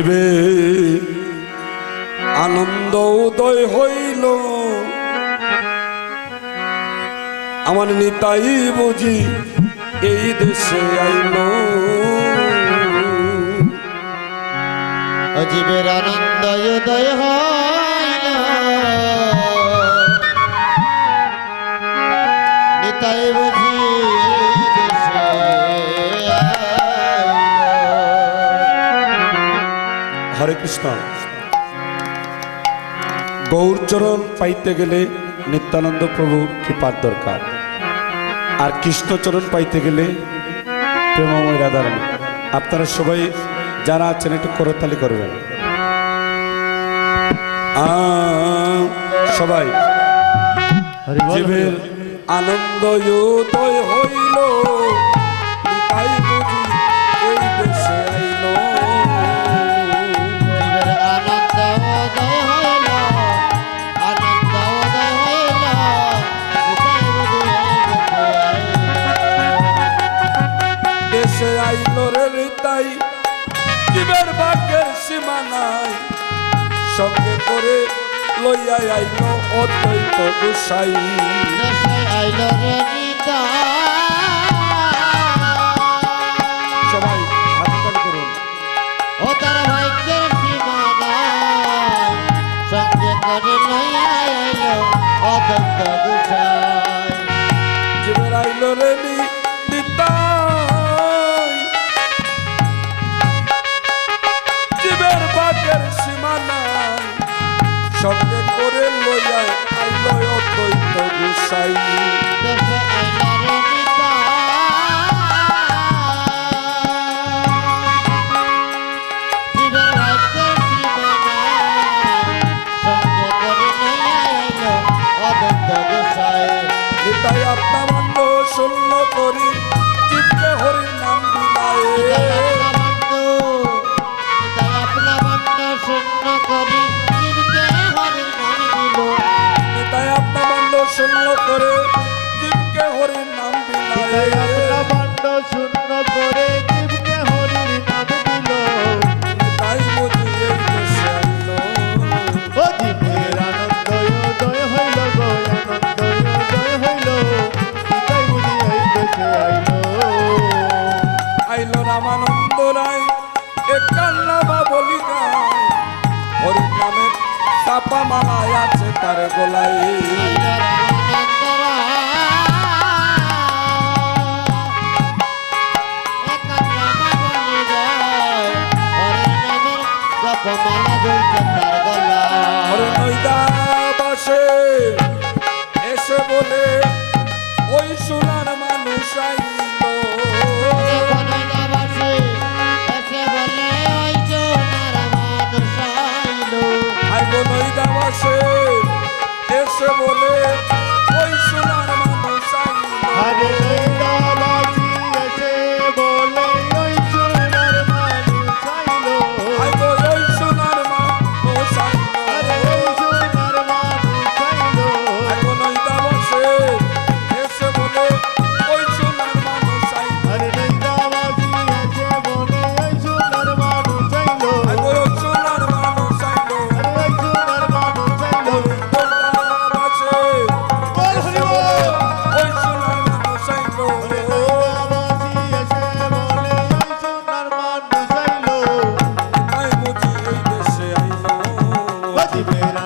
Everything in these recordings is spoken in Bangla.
জীবে আনন্দ উদয় হইল। আমার নিতাই বুঝি এই দেশে আইল। অজীবের আনন্দ উদয় হইল। নিতাই হরে কৃষ্ণ। গৌরচরণ পাইতে গেলে নিত্যানন্দ প্রভুর কৃপার দরকার। আর কৃষ্ণচরণ পাইতে গেলে প্রেমময় রাধারানী আপনারা সবাই যারা আছেন একটু করতালি করবেন। সবাই। জীবের আনন্দ উদয় হইল দেশে আইল রে রিতাই জীবের ভাগ্যের সীমা নাই। সঙ্গে করে লইয়া আইল অদ্বৈত গোসাই। আইল রে নিতাই সবাই হাততালি করুন। ও তার ভাগ্যের সীমানায় সঙ্গে করে লইয়া আইল গুছাই জীবের আইল রে জীবের ভাগ্যের সীমা নাই সঙ্গে করে লইয়া আইল অদ্বৈত গোসাই। দেশে আইল রে নিতাই জীবের ভাগ্যের সীমানায় আপনা মান্য শূন্য করে জীবকে হরির নাম বিলায়ে নিতাই বুঝি এই দেশে আইলো। আইলো রামানন্দ রায় একান্নামা বলি গায় হরির নামের চাপা মালায় আছে তার গলায়। আনন্দ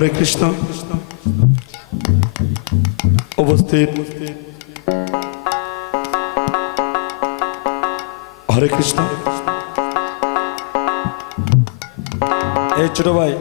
হরে কৃষ্ণ। উপস্থিত। হরে কৃষ্ণ। এই ছোট ভাই।